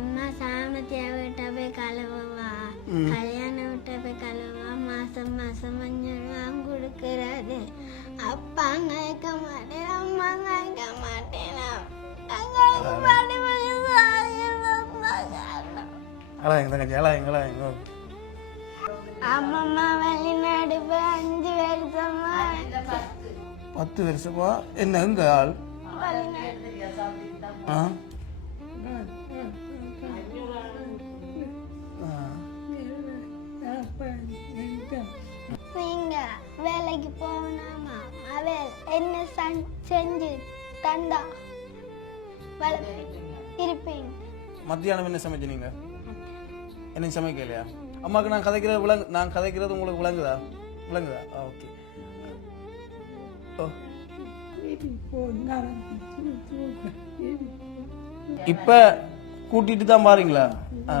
அம்மா சாமத்தியா வீட்டை போய் கழுவுவா? கல்யாண வீட்டை போய் கழுவுவா? மாசம் மாசம் மஞ்சள் வாங்கி கொடுக்கறாரு அப்பா கேட்க மாட்டேன் அம்மா கேட்க மாட்டேன். அம்மம்மா வெளிநாடு போய் அஞ்சு வருஷமா? பத்து வருஷமா? என்ன எங்க ஆள்? ஆ? வேலைக்கு போனாமா? அவள் என்ன சன் செஞ்சு தந்தா? இருப்பேன். மத்தியானம் என்ன சமைச்சு நீங்க? என்ன சமைக்கலையா அம்மாவுக்கு நான் கதைக்கிறது விளங்கு நான் கதைக்கிறது உங்களுக்கு விளங்குதா? விளங்குதா? ஆ ஓகே. ஓ. இப்போ கூட்டிட்டு தான் பாருங்களா ஆ.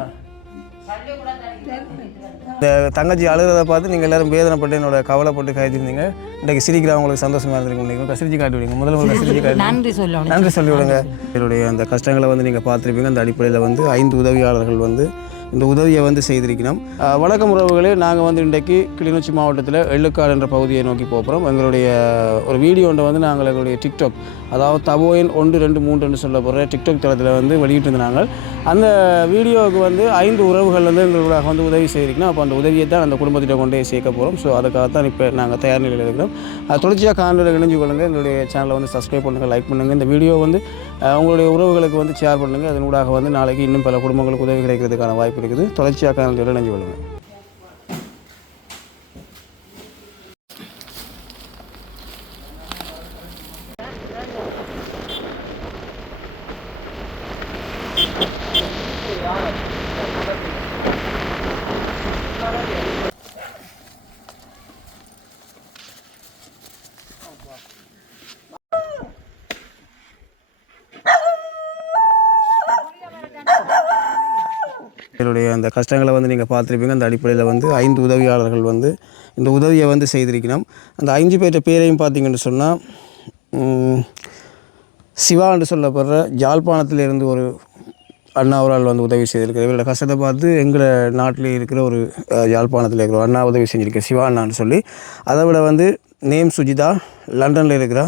இந்த தங்கச்சி அழுகிறத பார்த்து நீங்கள் எல்லாரும் வேதனைப்பட்டு என்னோட கவலைப்பட்டு கைதிருந்தீங்க இன்றைக்கு சிரிக்கிறா உங்களுக்கு சந்தோஷமா இருந்திருக்கும். நீங்கள் சிரிச்சு காட்டி விடுங்க. முதல்ல உங்களுக்கு சிரிச்சு காட்டி நன்றி சொல்லணும் நன்றி சொல்லி விடுங்க. என்னுடைய அந்த கஷ்டங்களை வந்து நீங்கள் பார்த்துருப்பீங்க. அந்த அடிப்படையில் வந்து ஐந்து உதவியாளர்கள் வந்து இந்த உதவியை வந்து செய்திருக்கணும் வணக்கம் உறவுகளே. நாங்கள் வந்து இன்றைக்கு கிளிநொச்சி மாவட்டத்தில் எள்ளுக்காடு என்ற பகுதியை நோக்கி போகிறோம் எங்களுடைய ஒரு வீடியோ ஒன்று வந்து நாங்கள் எங்களுடைய டிக்டாக் அதாவது தபோயின் ஒன்று ரெண்டு மூன்றுன்னு போகிற டிக்டாக் தளத்தில் வந்து வெளியிட்டிருந்தாங்க. அந்த வீடியோவுக்கு வந்து ஐந்து உறவுகள் வந்து எங்களுக்காக வந்து உதவி செய்திருக்கணும் அப்போ அந்த உதவியை தான் அந்த குடும்பத்திட்ட கொண்டு போய் சேர்க்க போகிறோம் ஸோ அதுக்காக தான் இப்போ நாங்கள் தயார் நிலையில் இருக்கிறோம். அது தொடர்ச்சியாக காணொலியில் இணைஞ்சு கொள்ளுங்கள் எங்களுடைய சேனலை வந்து சப்ஸ்கிரைப் பண்ணுங்கள் லைக் பண்ணுங்கள் இந்த வீடியோ வந்து உங்களுடைய உறவுகளுக்கு வந்து ஷேர் பண்ணுங்கள் அதனூடாக வந்து நாளைக்கு இன்னும் பல குடும்பங்களுக்கு உதவி கிடைக்கிறதுக்கான வாய்ப்பு இருக்குது. தொடர்ச்சியாக காணொலியில் இணைஞ்சு கொள்ளுங்கள் என்னுடைய அந்த கஷ்டங்களை வந்து நீங்கள் பார்த்துருப்பீங்க. அந்த அடிப்படையில் வந்து ஐந்து உதவியாளர்கள் வந்து இந்த உதவியை வந்து செய்திருக்கணும் அந்த ஐந்து பேர்கிட்ட பேரையும் பார்த்தீங்கன்னு சொன்னால் சிவா என்று சொல்லப்படுற யாழ்ப்பாணத்திலிருந்து ஒரு அண்ணாவரால் ஒரு வந்து உதவி செய்திருக்கிறார். இவரோட கஷ்டத்தை பார்த்து எங்களை நாட்டிலே இருக்கிற ஒரு யாழ்ப்பாணத்தில் இருக்கிற அண்ணா உதவி செஞ்சுருக்கேன் சிவா அண்ணான்னு சொல்லி அதை விட வந்து நேம் சுஜிதா லண்டனில் இருக்கிற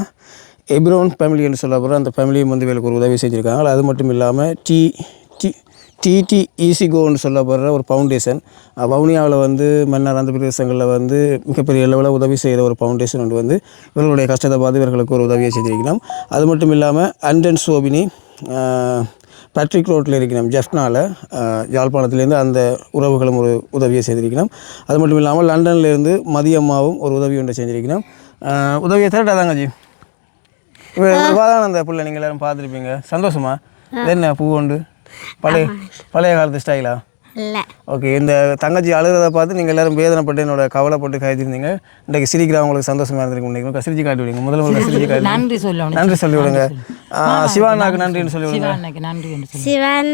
எப்ரோன் ஃபேமிலி என்று சொல்லப்படுற அந்த ஃபேமிலியும் வந்து இவங்களுக்கு ஒரு உதவி செஞ்சுருக்காங்க. அது மட்டும் இல்லாமல் டி டிடி ஈசிகோன்னு சொல்லப்படுற ஒரு ஃபவுண்டேஷன் வவுனியாவில் வந்து மன்னர் அந்த பிரதேசங்களில் வந்து மிகப்பெரிய அளவில் உதவி செய்கிற ஒரு ஃபவுண்டேஷன் ஒன்று வந்து இவர்களுடைய கஷ்டத்தை பார்த்து இவர்களுக்கு ஒரு உதவியை செஞ்சிருக்கணும் அது மட்டும் இல்லாமல் அண்டன் சோபினி பேட்ரிக் ரோட்டில் இருக்கணும் ஜெஃப்னாவில் யாழ்ப்பாணத்துலேருந்து அந்த உறவுகளும் ஒரு உதவியை செய்திருக்கணும் அது மட்டும் இல்லாமல் லண்டன்லேருந்து மதியம்மாவும் ஒரு உதவி ஒன்று செஞ்சிருக்கணும் அஹ், உதவியை திரட்டாதாங்க ஜி. இப்போ அந்த பிள்ளை நீங்கள் எல்லாரும் பார்த்துருப்பீங்க. சந்தோஷமா? என்ன பூ உண்டு? பழைய பழைய காலத்து ஸ்டைலா இல்லை. ஓகே இந்த தங்கச்சி அழுகிறத பார்த்து நீங்கள் எல்லாரும் வேதனைப்பட்டு என்னோட கவலைப்பட்டு கைதிருந்தீங்க இன்றைக்கு சிரிக்கிறா உங்களுக்கு சந்தோஷமா இருந்திருக்கும் இன்றைக்கு சிரிச்சு காட்டி விடுங்க. முதல்ல உங்களுக்கு சிரிச்சு காட்டி நன்றி சொல்லணும். நன்றி சொல்லி விடுங்க. சிவானாக்கு நன்றின்னு சொல்லி விடுங்க. நன்றி சொல்லி சிவன்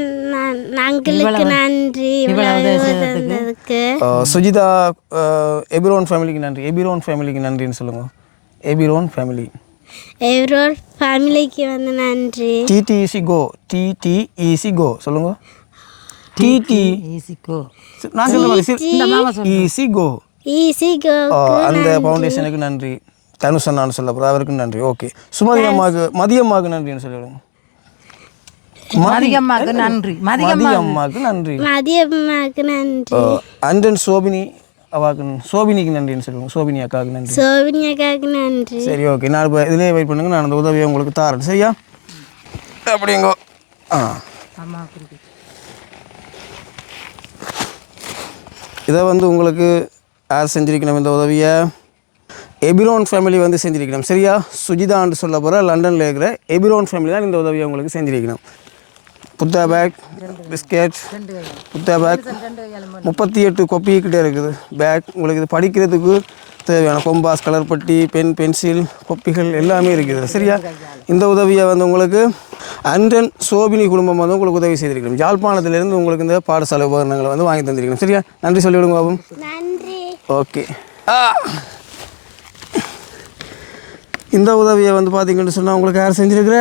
நன்றி. சுஜிதா எபிரோன் ஃபேமிலிக்கு நன்றி. எபிரோன் ஃபேமிலிக்கு நன்றின்னு சொல்லுங்க. எபிரோன் ஃபேமிலி எவ்ரோர் ஃபேமிலிக்கு வந்து நன்றி. டிடிஇசி கோ டிடிஇசி கோ சொல்லுங்க. டிடி ஈசிக்கோ நான் சொல்ல மாதிரி இசி கோ ஈஸி கோ அந்த ஃபவுண்டேஷனுக்கு நன்றி. தனுஷ் அண்ணான்னு சொல்ல போகிறேன் அவருக்கு நன்றி. ஓகே சுமதி அம்மாவுக்கு மதியம்மாவுக்கு நன்றின்னு சொல்லிவிடுங்க மதியம்மாக்கு நன்றி. மதியம்மா மதியம்மாவுக்கு நன்றி. மதியம்மாக்கு நன்றி. அண்ட் தென் சோபினி அவாக்கு சோபினிக்கு நன்றின்னு சொல்லுவாங்க சோபினி அக்காவுக்கு நன்றி. சோபினியாக்காக்கு நன்றி. சரி ஓகே நான் இப்போ இதிலே வெயிட் பண்ணுங்க. நான் அந்த உதவியை உங்களுக்கு தாரேன். சரியா? அப்படிங்கோ. ஆ. இதை வந்து உங்களுக்கு யார் செஞ்சிருக்கணும் இந்த உதவியை? எபிரோன் ஃபேமிலி வந்து செஞ்சிருக்கணும். சரியா? சுஜிதான்னு சொல்ல போகிற லண்டனில் இருக்கிற எபிரோன் ஃபேமிலி தான் இந்த உதவியை உங்களுக்கு செஞ்சிருக்கணும். புத்தா பேக் பிஸ்கெட் புத்தா பேக் முப்பத்தி எட்டு கொப்பி கிட்டே இருக்குது. பேக் உங்களுக்கு இது படிக்கிறதுக்கு தேவையான கொம்பாஸ் கலர் பட்டி பென் பென்சில் கொப்பிகள் எல்லாமே இருக்குது. சரியா? இந்த உதவியை வந்து உங்களுக்கு அண்டன் சோபினி குடும்பம் வந்து உங்களுக்கு உதவி செய்திருக்கணும் யாழ்ப்பாணத்திலிருந்து உங்களுக்கு இந்த பாடசாலை உபகரணங்களை வந்து வாங்கி தந்திருக்கணும் சரியா? நன்றி சொல்லிவிடுங்க பாபு. நன்றி. ஓகே. இந்த உதவியை வந்து பார்த்தீங்கன்னு சொன்னால் உங்களுக்கு யார் செஞ்சுருக்கிற?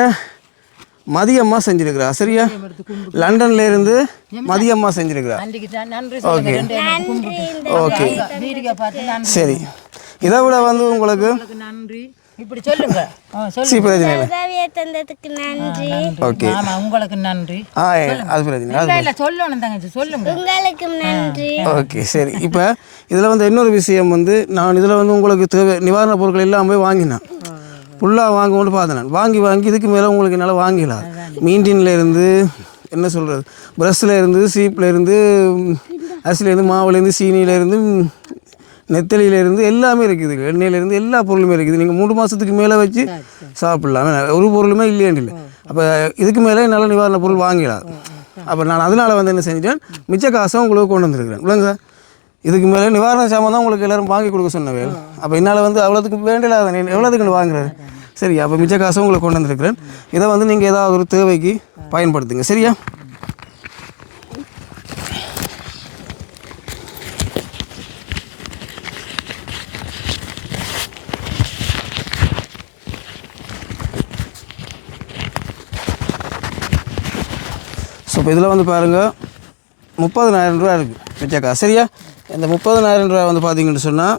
மதியம்மா செஞ்சிருக்கிறா. சரியா? லண்டன்ல இருந்து மதியம்மா செஞ்சிருக்கிறா. ஓகே. நன்றி. சரி. இதை விட வந்து உங்களுக்கு உங்களுக்கு நன்றி. இப்படி சொல்லுங்க. தந்ததுக்கு ஓகே. ஆமா உங்களுக்கு நன்றி. ஆ அது பிரச்சனை இல்லை. இல்ல இல்ல சொல்லணும் தங்கச்சி சொல்லுங்க. உங்களுக்கு நன்றி. ஓகே சரி. இப்போ இதில் வந்து இன்னொரு விஷயம் வந்து நான் இதில் வந்து உங்களுக்கு தேவை நிவாரணப் பொருட்கள் எல்லாம் போய் வாங்கினேன் ஃபுல்லாக வாங்கணும்னு பார்த்தேன் நான். வாங்கி வாங்கி இதுக்கு மேலே உங்களுக்கு என்னால் வாங்கிடலாம் மீன்டின்ல இருந்து என்ன சொல்கிறது ப்ரஷ்ல இருந்து சீப்பில் இருந்து அரிசிலேருந்து மாவுலேருந்து சீனியிலேருந்து நெத்தலியிலேருந்து எல்லாமே இருக்குது. எண்ணெயிலேருந்து எல்லா பொருளுமே இருக்குது. நீங்கள் மூணு மாதத்துக்கு மேலே வச்சு சாப்பிட்லாம். ஒரு பொருளுமே இல்லையாண்டு இல்லை. அப்போ இதுக்கு மேலே என்னால் நிவாரணப் பொருள் வாங்கிடலாம் அப்போ நான் அதனால் வந்து என்ன செஞ்சிட்டேன் மிச்ச காசும் உங்களுக்கு கொண்டு வந்திருக்கிறேன். இல்லைங்க இதுக்கு மேலே நிவாரண சாமான் தான் உங்களுக்கு எல்லாரும் வாங்கி கொடுக்க சொன்னவே. அப்போ என்னால் வந்து அவ்வளோத்துக்கு வேண்டியலாத நீ எவ்வளோத்துக்கு வாங்குறது? சரி அப்போ மிச்ச காசும் உங்களுக்கு கொண்டு வந்திருக்கிறேன். இதை வந்து நீங்கள் ஏதாவது ஒரு தேவைக்கு பயன்படுத்துங்க. சரியா? ஸோ இப்போ இதில் வந்து பாருங்கள் முப்பதனாயிரம் ரூபா இருக்குது மிச்சக்கா சரியா? இந்த முப்பதனாயிரம் ரூபா வந்து பார்த்தீங்கன்னு சொன்னால்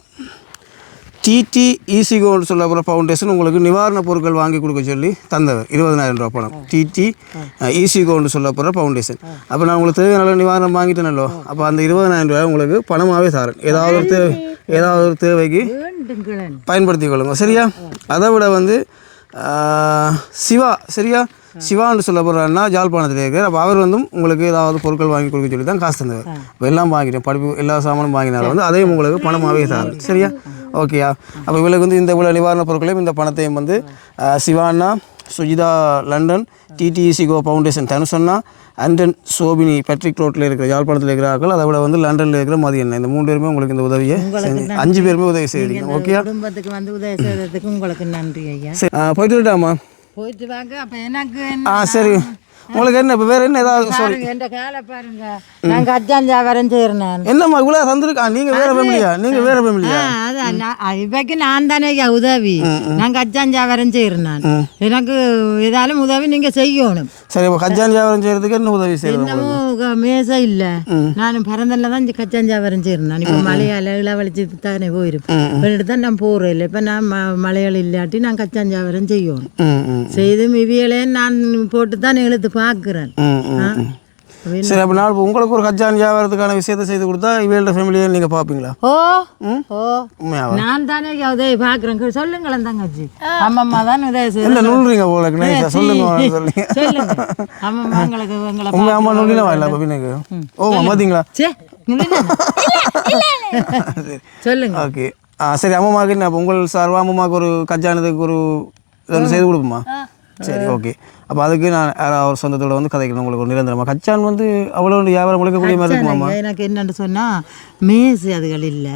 டிடி ஈசிகோன்னு சொல்லப்படுற ஃபவுண்டேஷன் உங்களுக்கு நிவாரணப் பொருட்கள் வாங்கி கொடுக்க சொல்லி தந்தவர். இருபதனாயிரம் ரூபா பணம். டிடி ஈசிகோன்னு சொல்லப்படுற ஃபவுண்டேஷன் அப்போ நான் உங்களுக்கு தேவையான நிவாரணம் வாங்கிட்டேனல்லோ அப்போ அந்த இருபதனாயிரம் ரூபாய் உங்களுக்கு பணமாகவே தரேன். ஏதாவது ஒரு தேவை ஏதாவது ஒரு தேவைக்கு பயன்படுத்தி கொள்ளுங்க. சரியா? அதை விட வந்து சிவா சரியா? சிவான்னு சொல்லப்படுற அண்ணா ஜாழ்ப்பாணத்தில் இருக்கிறார் அப்போ அவர் வந்து உங்களுக்கு ஏதாவது பொருட்கள் வாங்கி கொடுக்க சொல்லி தான் காசு தந்தவர். இப்போ எல்லாம் வாங்கிட்டேன். படிப்பு எல்லா சாமானும் வாங்கினாலும் வந்து அதையும் உங்களுக்கு பணமாகவே தரேன் சரியா? ஓகேயா அப்போ இவளுக்கு வந்து இந்த இவ்வளோ நிவாரணப் பொருட்களையும் இந்த பணத்தையும் வந்து Shivanna Sujitha London TDEC co foundation தனுசண்ணா Anton Sobini Patrick ரோட்டில் இருக்கிற யாழ்ப்பாணத்தில் இருக்கிற ஆட்கள் அதை விட வந்து லண்டனில் இருக்கிற மதிய இந்த மூணு பேருமே உங்களுக்கு இந்த உதவியை அஞ்சு பேருமே உதவி செய்திருக்கீங்க ஓகேயா குடும்பத்துக்கு வந்து உதவி செய்ததுக்கு உங்களுக்கு நன்றி ஐயா. போயிட்டு விட்டாமா போயிட்டு வாங்க. அப்ப எனக்கு ஆ சரி. உங்களுக்கு என்ன இப்போ வேறு என்ன ஏதாவது சொல்லி என்ற காலை பாருங்க. நாங்க அஜாஞ்சா வரைஞ்சு இருந்தேன் என்னம்மா இவ்வளோ தந்துருக்கா? நீங்கள் வேறு ஃபேமிலியா நீங்கள் வேறு ஃபேமிலியா அதான் நான் இவைக்கு நான் தானே உதவி. நாங்க அஜாஞ்சா வரைஞ்சு இருந்தேன் எனக்கு ஏதாலும் உதவி நீங்க செய்யணும். சரி இப்போ கஜான் வியாபாரம் செய்கிறதுக்கு என்ன உதவி செய்யணும் மேசை இல்ல. நானும் பரந்தல்ல தான் கச்சாஞ்சா வரைஞ்சு இருந்தேன் இப்போ மலையாள இளவழிச்சு தானே போயிரும் எடுத்து தான் நான் போகிறேன் இல்லை இப்போ நான் மலையாளம் இல்லாட்டி நான் கச்சாஞ்சா வரையும் செய்யணும் செய்து இவியலே நான் போட்டு தான் எழுத்து பார்க்குறேன். சரி அப்போ இப்போ உங்களுக்கு ஒரு கஜான் வியாபாரத்துக்கான விஷயத்தை செய்து கொடுத்தா இவங்களோட ஃபேமிலியை நீங்கள் பார்ப்பீங்களா? ஓ ஓ. நான் தானே உதவி பார்க்குறேன். சொல்லுங்களேன் தங்கச்சி. அம்மம்மா தான் உதவி செய்து என்ன நூல்றீங்க போலக்கு நைஸா சொல்லுங்க சொல்லுங்க. அம்மம்மா உங்களுக்கு உங்களை உண்மை அம்மா நுண்ணினவா இல்லை அப்போ பின்னுக்கு. ஓ பார்த்தீங்களா. சொல்லுங்க. ஓகே. ஆ சரி அம்மாவுக்கு என்ன உங்கள் சார்பாக அம்மாவுக்கு ஒரு கஜானதுக்கு ஒரு செய்து கொடுப்போமா? சரி ஓகே. அப்போ அதுக்கு நான் ஒரு சொந்தத்தோட வந்து கதைக்கணும் உங்களுக்கு ஒரு நிரந்தரமா கச்சான் வந்து அவ்வளோ வியாபாரம் முளைக்கக்கூடிய மாதிரி இருக்குமாம்மா எனக்கு என்னன்னு சொன்னா மேசு அதுகள் இல்லை.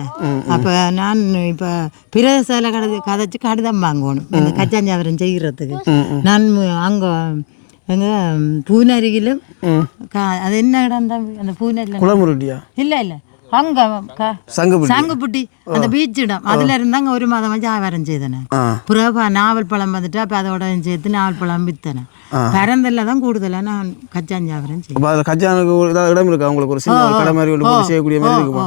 அப்ப நான் இப்ப பிரதேசால கதை கதைச்சு கடிதம் வாங்கணும் இந்த கச்சாஞ்சாவரம் செய்யறதுக்கு. நான் அங்க எங்க பூனருகிலும் அது என்ன இடம் தான் அந்த பூனரில் குளமுருட்டியா இல்ல இல்ல. அங்க சாங்குப்பட்டி. அந்த பீச் இடம். அதுல இருந்தாங்க ஒரு மாதமா வியாபாரம் செய்தேன். ஆ. புறப்பா நாவல் பழம் வந்துட்டு அப்போ அதோட சேர்த்து நாவல் பழம் வித்தனேன் பரந்தல்ல தான் கூடுதலாக நான் கச்சாஞ்சாவரம் செய்வேன். அப்போ அதில் கஜானுக்கு ஒரு ஏதாவது இடம் இருக்கா? உங்களுக்கு ஒரு சின்ன கடை மாதிரி ஒன்று செய்யக்கூடிய மாதிரி இருக்குமா?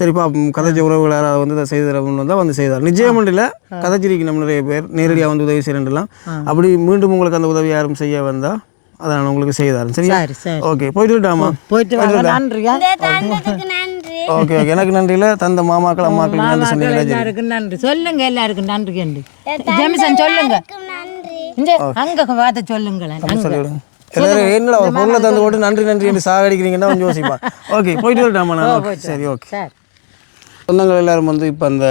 சரிப்பா கதைச்ச உறவுகள் யாராவது வந்து இதை செய்து தரணும்னு வந்தால் வந்து செய்தார். நிச்சயம் இல்லை. கதைச்சிருக்கு நம்ம நிறைய பேர் நேரடியாக வந்து உதவி செய்யறேன்லாம் அப்படி மீண்டும் உங்களுக்கு அந்த உதவி யாரும் செய்ய வந்தால் அதை நான் உங்களுக்கு செய்தாரேன் சரியா? சரி சரி. ஓகே. போயிட்டு விட்டாமா போயிட்டு நன்றி. Okay okay. எனக்கு நன்றி இல்லை தந்த மாமாக்கள் அம்மாக்கள் நன்றி சொன்னீங்களா சரி எல்லாருக்கும் நன்றி. சொல்லுங்க எல்லாருக்கும் நன்றி கண்டு. ஜெமிசன் சொல்லுங்க. நன்றி. இங்க அங்க பார்த்து சொல்லுங்களேன். சொல்லிவிடுங்க. எல்லாரும் என்னடா ஒரு பொருளை தந்து போட்டு நன்றி நன்றி என்று சாகடிக்கிறீங்கன்னா கொஞ்சம் யோசிப்பா. ஓகே போயிட்டு விட்டாமா நான் சரி ஓகே. சொந்தங்கள் எல்லாரும் வந்து இப்போ அந்த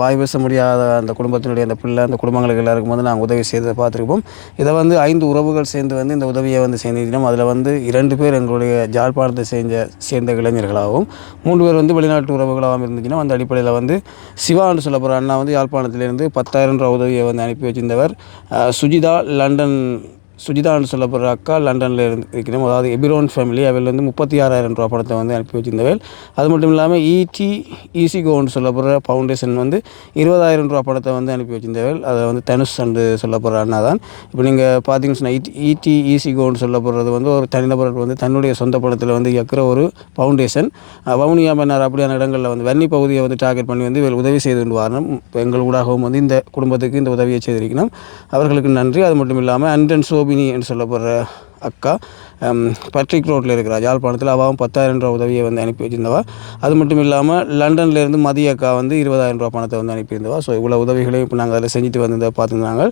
வாய் பேச முடியாத அந்த குடும்பத்தினுடைய அந்த பிள்ளை அந்த குடும்பங்களுக்கு எல்லாருக்கும் வந்து நாங்கள் உதவி செய்ததை பார்த்துருப்போம். இதை வந்து ஐந்து உறவுகள் சேர்ந்து வந்து இந்த உதவியை வந்து செய்திருக்கோம் அதில் வந்து இரண்டு பேர் எங்களுடைய ஜாழ்ப்பாணத்தை செஞ்ச சேர்ந்த இளைஞர்களாகவும் மூன்று பேர் வந்து வெளிநாட்டு உறவுகளாகவும் இருந்துச்சுன்னா அந்த அடிப்படையில் வந்து சிவான்னு சொல்லப்படுற அண்ணா வந்து யாழ்ப்பாணத்திலேருந்து பத்தாயிரம் ரூபா உதவியை வந்து அனுப்பி வச்சிருந்தவர். சுஜிதா லண்டன் சுஜிதான்னு சொல்லப்படுற அக்கா லண்டனில் இருந்து இருக்கிறோம் அதாவது எபிரோன் ஃபேமிலி அவள் வந்து முப்பத்தி ஆறாயிரம் ரூபா பணத்தை வந்து அனுப்பி வச்சிருந்தவள். அது மட்டும் இல்லாமல் இடி ஈசி கோன்னு சொல்லப்படுற ஃபவுண்டேஷன் வந்து இருபதாயிரம் ரூபா பணத்தை வந்து அனுப்பி வச்சிருந்தவள். அதை வந்து தனுஷ் என்று சொல்லப்படுற அண்ணா தான். இப்போ நீங்கள் பார்த்தீங்கன்னு சொன்னால் இடி இடி ஈசி கோன்னு சொல்லப்படுறது வந்து ஒரு தனிநபர் வந்து தன்னுடைய சொந்த பணத்தில் வந்து இயக்கிற ஒரு ஃபவுண்டேஷன் வவுனியா மன்னர் அப்படியான இடங்களில் வந்து வன்னி பகுதியை வந்து டார்கெட் பண்ணி வந்து இவள் உதவி செய்து கொண்டு வரணும். எங்கள் ஊடாகவும் வந்து இந்த குடும்பத்துக்கு இந்த உதவியை செய்திருக்கணும். அவர்களுக்கு நன்றி. அது மட்டும் இல்லாமல் அண்டன் சோபினி என்று சொல்லப்படுற அக்கா பட்ரிக் ரோட்டில் இருக்கிறா யாழ்ப்பாணத்தில் அவாவும் பத்தாயிரம் ரூபா உதவியை வந்து அனுப்பி வச்சிருந்தவா. அது மட்டும் இல்லாமல் லண்டன்லேருந்து மதிய அக்கா வந்து இருபதாயிரம் ரூபா பணத்தை வந்து அனுப்பியிருந்தவா ஸோ இவ்வளோ உதவிகளையும் இப்போ நாங்கள் அதில் செஞ்சுட்டு வந்ததை பார்த்துருந்தாங்க.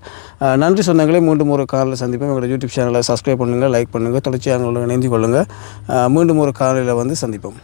நன்றி சொந்தங்களே மீண்டும் ஒரு காலில் சந்திப்போம். எங்களோட யூடியூப் சேனலை சப்ஸ்கிரைப் பண்ணுங்கள் லைக் பண்ணுங்கள் தொடர்ச்சியாக எங்களோட இணைந்து கொள்ளுங்கள் மீண்டும் ஒரு காலையில் வந்து சந்திப்போம்.